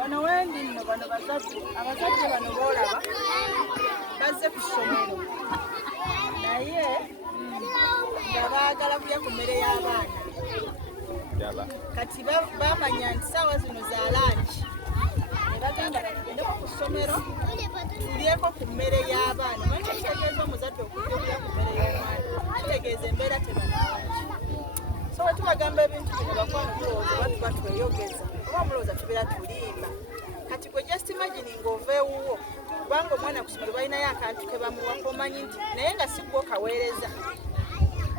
Ono wendi nno bano abazadde bano boolaba bazze ku ssomero naye nga baagala kulya ku mmere y'abaana kati bamanya nti saawa zino za lanki ne bagamba tugende ku ssomero tulyeko ku mmere y'abaana manyi kitegeeza omuzadde okujja okulya ku mmere y'omwana kitegeeza embeera tebanalaki so bwe tubagamba ebintu bino bakwano tulowooza oba tuba tweyogeza oba mulowooza tubeera tulimba kati gwe just imagine ng'ova ewuwo kubanga omwana ku ssomero balinayo akantu ke bamuwako omanyi nti naye nga si gwo kaweereza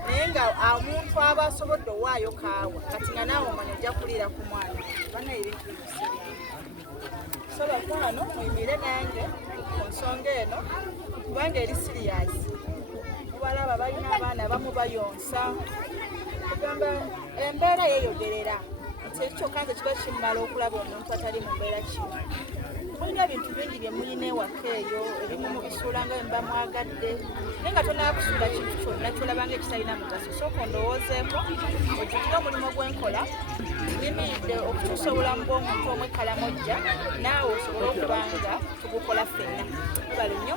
naye nga omuntu aba asobodde owaayo kaawa kati nga naawe omanya ojja kuliira ku mwana banaye ebintu bibisi so bakwano muyimire nange ku nsonga eno kubanga eri siriyasi mubalaba balina abaana abamu bayonsa kugamba embeera yeeyogerera nti ekyokka nze kiba kimmala okulaba omuntu atali mu mbeera kimu mulina ebintu bingi bye mulina ewaka eyo ebimu mubisuula nga bwe muba mwagadde naye nga tonakusuula kintu kyonna kyolabanga ekitalina mugaso sooka ondowoozeeko ojjukire omulimu gwenkola nyimiridde okutuusa obulamu bw'omuntu omu ekkalamojja naawe osobole okuba nga tugukola ffenna ebale nnyo